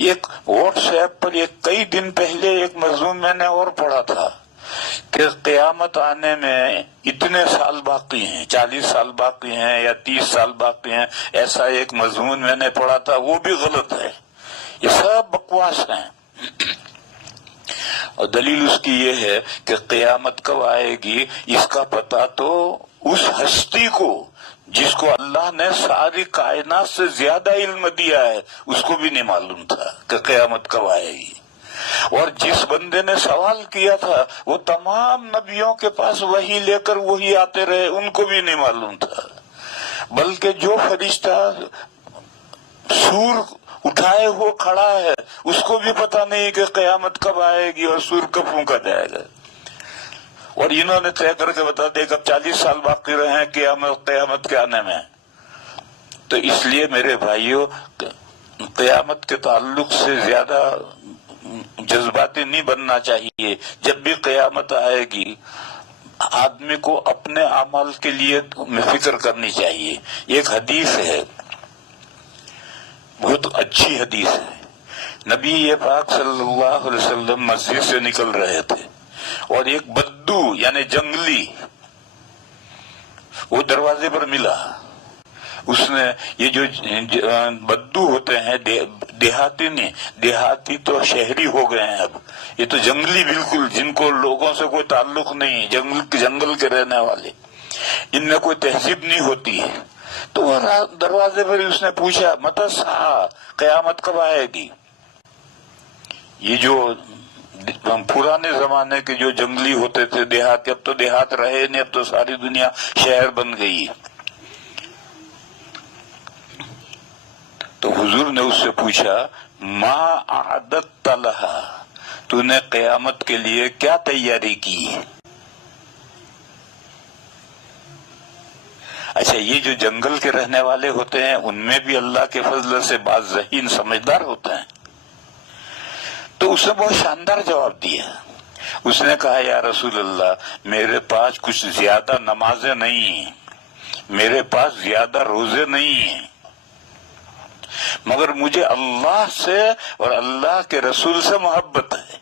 ایک what's app پر کئی دن پہلے ایک مضمون میں نے اور پڑھا تھا کہ قیامت آنے میں اتنے سال باقی ہیں، 40 سال باقی ہیں یا 30 سال باقی ہیں، ایسا ایک مضمون میں نے پڑھا تھا، وہ بھی غلط ہے، یہ سب بکواس ہیں۔ اور دلیل اس کی یہ ہے کہ قیامت کب آئے گی اس کا پتہ تو اس ہستی کو جس کو اللہ نے ساری کائنات سے زیادہ علم دیا ہے اس کو بھی نہیں معلوم تھا کہ قیامت کب آئے گی۔ اور جس بندے نے سوال کیا تھا وہ تمام نبیوں کے پاس وہی لے کر وہی آتے رہے، ان کو بھی نہیں معلوم تھا۔ بلکہ جو فرشتہ سور اٹھائے ہو کھڑا ہے اس کو بھی پتہ نہیں کہ قیامت کب آئے گی اور سور کب پھونکا جائے گا، اور انہوں نے طے کر کے بتا دیا کہ اب 40 سال باقی رہے ہیں قیامت کے آنے میں۔ تو اس لیے میرے بھائیوں، قیامت کے تعلق سے زیادہ جذباتی نہیں بننا چاہیے۔ جب بھی قیامت آئے گی آدمی کو اپنے اعمال کے لیے فکر کرنی چاہیے۔ ایک حدیث ہے، بہت اچھی حدیث ہے، نبی پاک صلی اللہ علیہ وسلم مسجد سے نکل رہے تھے اور ایک بدو یعنی جنگلی وہ دروازے پر ملا۔ اس نے، یہ جو بدو ہوتے ہیں دیہاتی نہیں، دیہاتی تو شہری ہو گئے ہیں اب، یہ تو جنگلی بالکل، جن کو لوگوں سے کوئی تعلق نہیں، جنگل کے رہنے والے، ان میں کوئی تہذیب نہیں ہوتی ہے۔ تو وہ دروازے پر اس نے پوچھا متی الساعہ، قیامت کب آئے گی؟ یہ جو پرانے زمانے کے جو جنگلی ہوتے تھے دیہاتی، اب تو دیہات رہے نہیں، اب تو ساری دنیا شہر بن گئی۔ تو حضور نے اس سے پوچھا ما اعددت لہا، تو نے قیامت کے لیے کیا تیاری کی؟ اچھا، یہ جو جنگل کے رہنے والے ہوتے ہیں ان میں بھی اللہ کے فضل سے بعض ذہین سمجھدار ہوتے ہیں۔ تو اس نے بہت شاندار جواب دیا، اس نے کہا یا رسول اللہ، میرے پاس کچھ زیادہ نمازیں نہیں ہیں، میرے پاس زیادہ روزے نہیں ہیں، مگر مجھے اللہ سے اور اللہ کے رسول سے محبت ہے،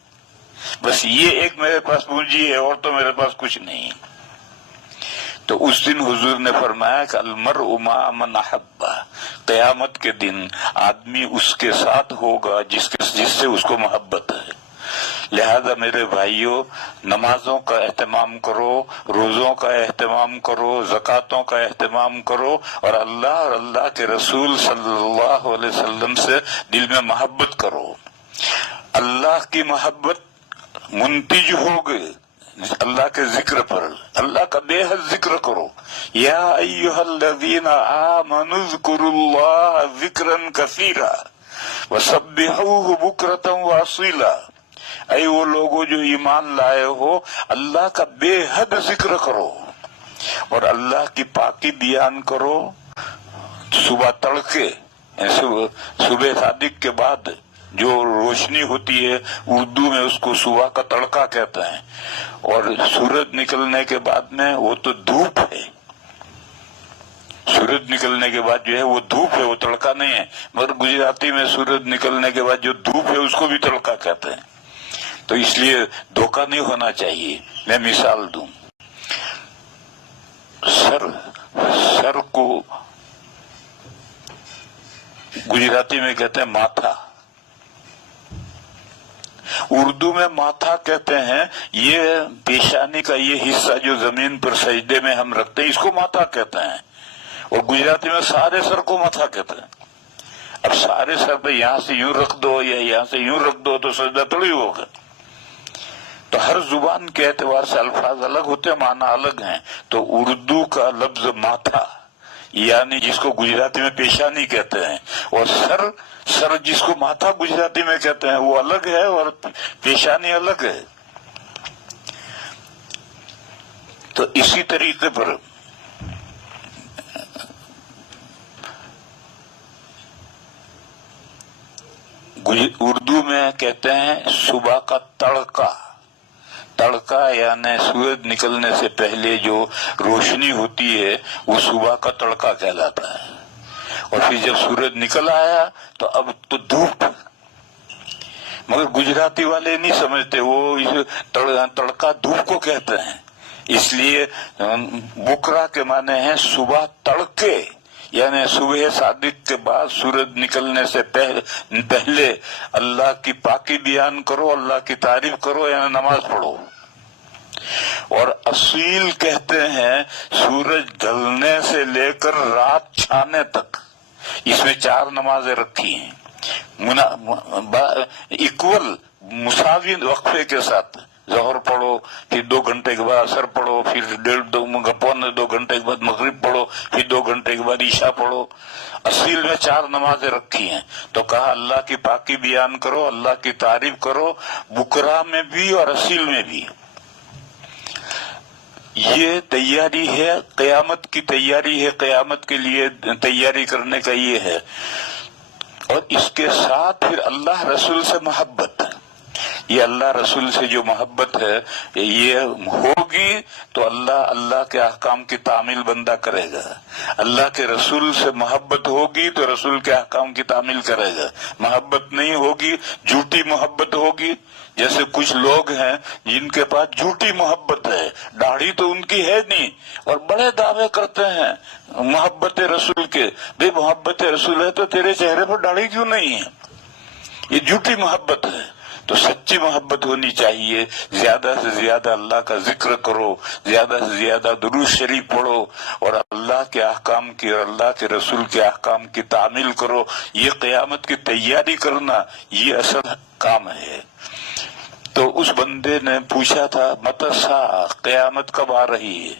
بس یہ ایک میرے پاس پونجی ہے، اور تو میرے پاس کچھ نہیں۔ تو اس دن حضور نے فرمایا کہ المرء مع من احب، قیامت کے دن آدمی اس کے ساتھ ہوگا جس سے اس کو محبت ہے۔ لہذا میرے بھائیوں، نمازوں کا اہتمام کرو، روزوں کا اہتمام کرو، زکاتوں کا اہتمام کرو، اور اللہ کے رسول صلی اللہ علیہ وسلم سے دل میں محبت کرو۔ اللہ کی محبت منتج ہوگی اللہ کے ذکر پر، اللہ کا بے حد ذکر کرو۔ یا ایھا الذین آمنوا اذکروا اللہ ذکرا کثیرا وسبحوہ بکرۃ واصیلا، اے وہ لوگوں جو ایمان لائے ہو، اللہ کا بے حد ذکر کرو اور اللہ کی پاکی بیان کرو۔ صبح تڑکے، صبح صادق کے بعد جو روشنی ہوتی ہے اردو میں اس کو صبح کا تڑکا کہتے ہیں، اور سورج نکلنے کے بعد میں وہ تو دھوپ ہے، سورج نکلنے کے بعد جو ہے وہ دھوپ ہے، وہ تڑکا نہیں ہے، مگر گجراتی میں سورج نکلنے کے بعد جو دھوپ ہے اس کو بھی تڑکا کہتے ہیں۔ تو اس لیے دھوکہ نہیں ہونا چاہیے۔ میں مثال دوں، سر کو گجراتی میں کہتے ہیں ماتھا، اردو میں ماتھا کہتے ہیں، یہ پیشانی کا یہ حصہ جو زمین پر سجدے میں ہم رکھتے ہیں اس کو ماتھا کہتے ہیں، اور گجراتی میں سارے سر کو ماتھا کہتے ہیں۔ اب سارے سر پہ یہاں سے یوں رکھ دو یا یہاں سے یوں رکھ دو تو سجدہ تھوڑی ہوگا۔ تو ہر زبان کے اعتبار سے الفاظ الگ ہوتے ہیں، معنی الگ ہیں۔ تو اردو کا لفظ ماتھا یعنی جس کو گجراتی میں پیشانی کہتے ہیں، اور سر جس کو ماتھا گجراتی میں کہتے ہیں وہ الگ ہے اور پیشانی الگ ہے۔ تو اسی طریقے پر اردو میں کہتے ہیں صبح کا تڑکا، تڑکا یعنی سورج نکلنے سے پہلے جو روشنی ہوتی ہے وہ صبح کا تڑکا کہلاتا ہے، اور پھر جب سورج نکل آیا تو اب تو دھوپ، मगर गुजराती वाले नहीं समझते, वो इस तड़का धूप को कहते हैं। इसलिए बुकरा के माने हैं सुबह तड़के, यानी सुबह सादिक के बाद सूरज निकलने से पहले अल्लाह की पाकी बयान करो, अल्लाह की तारीफ करो, यानी नमाज पढ़ो। और असील कहते हैं सूरज ढलने से लेकर रात छाने तक। इसमें 4 नमाजें रखी हैं इक्वल मुसावी वक्फे के साथ। जोहर पढ़ो, फिर 2 घंटे के बाद असर पढ़ो, फिर 1.5-2 घंटे के बाद मगरिब पढ़ो, फिर 2 घंटे के बाद ईशा पढ़ो। असील में 4 नमाजें रखी हैं। तो कहा अल्लाह की पाकी बयान करो, अल्लाह की तारीफ करो, बुकरा में भी और असील में भी। ये तैयारी है, क़यामत की तैयारी है, क़यामत के लिए तैयारी करने का ये है। और इसके साथ फिर अल्लाह रसूल से मोहब्बत। ये अल्लाह रसूल से जो मोहब्बत है ये होगी तो अल्लाह के अहकाम की तामील बंदा करेगा। अल्लाह के रसूल से मोहब्बत होगी तो रसूल के अहकाम की तामील करेगा। मोहब्बत नहीं होगी, झूठी मोहब्बत होगी। जैसे कुछ लोग हैं जिनके पास झूठी मोहब्बत है, दाढ़ी तो उनकी है नहीं और बड़े दावे करते हैं मोहब्बत रसूल के। भाई मोहब्बत रसूल है तो तेरे चेहरे पर दाढ़ी क्यों नहीं है? ये झूठी मोहब्बत है। तो सच्ची मोहब्बत होनी चाहिए। ज्यादा से ज्यादा अल्लाह का जिक्र करो, ज्यादा से ज्यादा दुरूद शरीफ पढ़ो और अल्लाह के अहकाम की और अल्लाह के रसूल के अहकाम की तामील करो। ये क़यामत की तैयारी करना ये असल काम है। तो उस बंदे ने पूछा था मतसा, क़यामत कब आ रही है?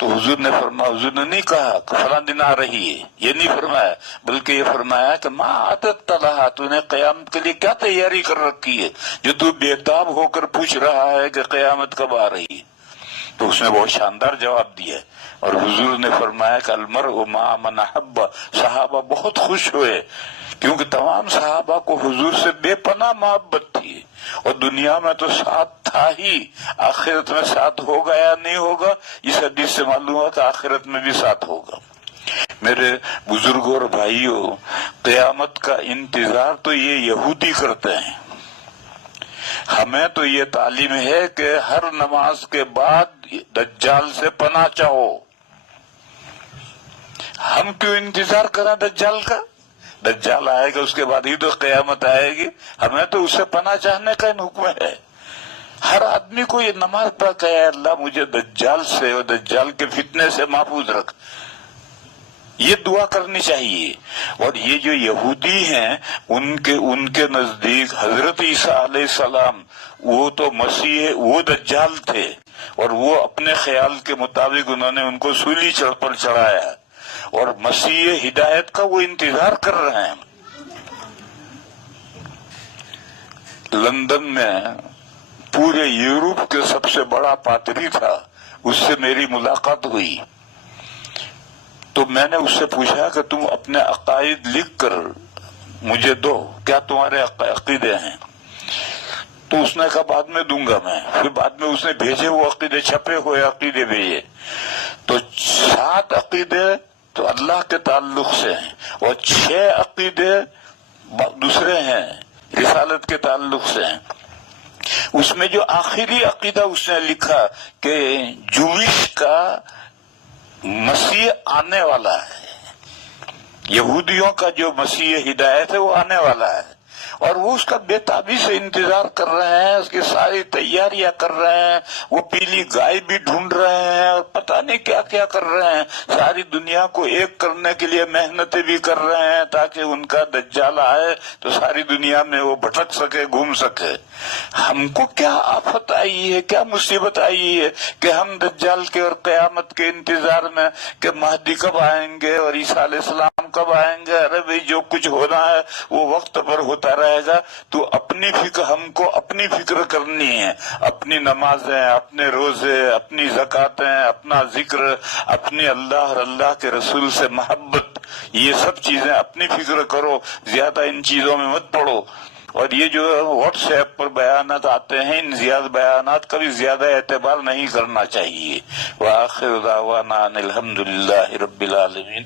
तो हुजूर ने फरमाया, हुजूर ने नहीं कहा फला दिन आ रही है, ये नहीं फरमाया, बल्कि ये फरमाया कि माँ आदत तलहा, तूने क़यामत के लिए क्या तैयारी कर रखी है जो तू बेताब होकर पूछ रहा है कि क़यामत कब आ रही है? तो उसने बहुत शानदार जवाब दिया और हुजूर ने फरमाया कि अलमरउ मा मन अहब्ब। सहाबा बहुत खुश हुए क्योंकि तमाम सहाबा को हुजूर से बेपनाह मोहब्बत थी और दुनिया में तो साथ था ही, आखिरत में साथ होगा या नहीं होगा इस हदीस से मालूम हुआ कि आखिरत में भी साथ होगा। मेरे बुजुर्गों और भाइयों, क़यामत का इंतजार तो ये यहूदी करते हैं। हमें तो ये तालीम है कि हर नमाज के बाद दज्जाल से पनाह चाहो। हम क्यों इंतजार करें दज्जाल का? दज्जाल आएगा उसके बाद ही तो क़यामत आएगी। हमें तो उससे पनाह चाहने का हुक्म है। हर आदमी को ये नमाज पढ़ के अल्लाह मुझे दज्जाल से और दज्जाल के फितने से महफूज रख, ये दुआ करनी चाहिए। और ये जो यहूदी हैं उनके नजदीक हजरत ईसा अलैहिस्सलाम वो तो मसीह, वो दज्जाल थे और वो अपने ख्याल के मुताबिक उन्होंने उनको सूली पर चढ़ाया और मसीह हिदायत का वो इंतजार कर रहे हैं। लंदन में पूरे यूरोप के सबसे बड़ा पादरी था, उससे मेरी मुलाकात हुई। तो मैंने उससे पूछा कि तुम अपने अकायद लिख कर मुझे दो, क्या तुम्हारे अकीदे हैं? तो उसने कहा बाद में दूंगा मैं। फिर बाद में उसने भेजे वो अकीदे, छपे हुए अकीदे भेजे। तो 7 अकीदे तो अल्लाह के ताल्लुक से हैं और 6 अकीदे दूसरे हैं, रिसालत के ताल्लुक से हैं। उसमें जो आखिरी अकीदा उसने लिखा कि जूविश का मसीह आने वाला है, यहूदियों का जो मसीह हिदायत है वो आने वाला है और वो उसका बेताबी से इंतजार कर रहे हैं, उसकी सारी तैयारियां कर रहे हैं। वो पीली गाय भी ढूंढ रहे हैं और पता नहीं क्या क्या कर रहे हैं। सारी दुनिया को एक करने के लिए मेहनतें भी कर रहे हैं ताकि उनका दज्जाल आए तो सारी दुनिया में वो भटक सके, घूम सके। हमको क्या आफत आई है, क्या मुसीबत आई है कि हम दज्जाल के और क़यामत के इंतजार में कि महदी कब आएंगे और ईसा अलैहिस्सलाम कब आएंगे। अरे भाई जो कुछ होना है वो वक्त पर होता रहेगा। तो अपनी फिक्र, हमको अपनी फिक्र करनी है, अपनी नमाजें, अपने रोजे, अपनी ज़कातें, अपना जिक्र, अपनी अल्लाह और अल्लाह के रसूल से मोहब्बत, ये सब चीजें अपनी फिक्र करो, ज्यादा इन चीजों में मत पड़ो। और ये जो व्हाट्सएप पर बयानात आते हैं, इन ज्यादा बयानात का भी ज्यादा एतबार नहीं करना चाहिए। व आखिर दावाना अनिल हम्दुलिल्लाहि रब्बिल आलमीन।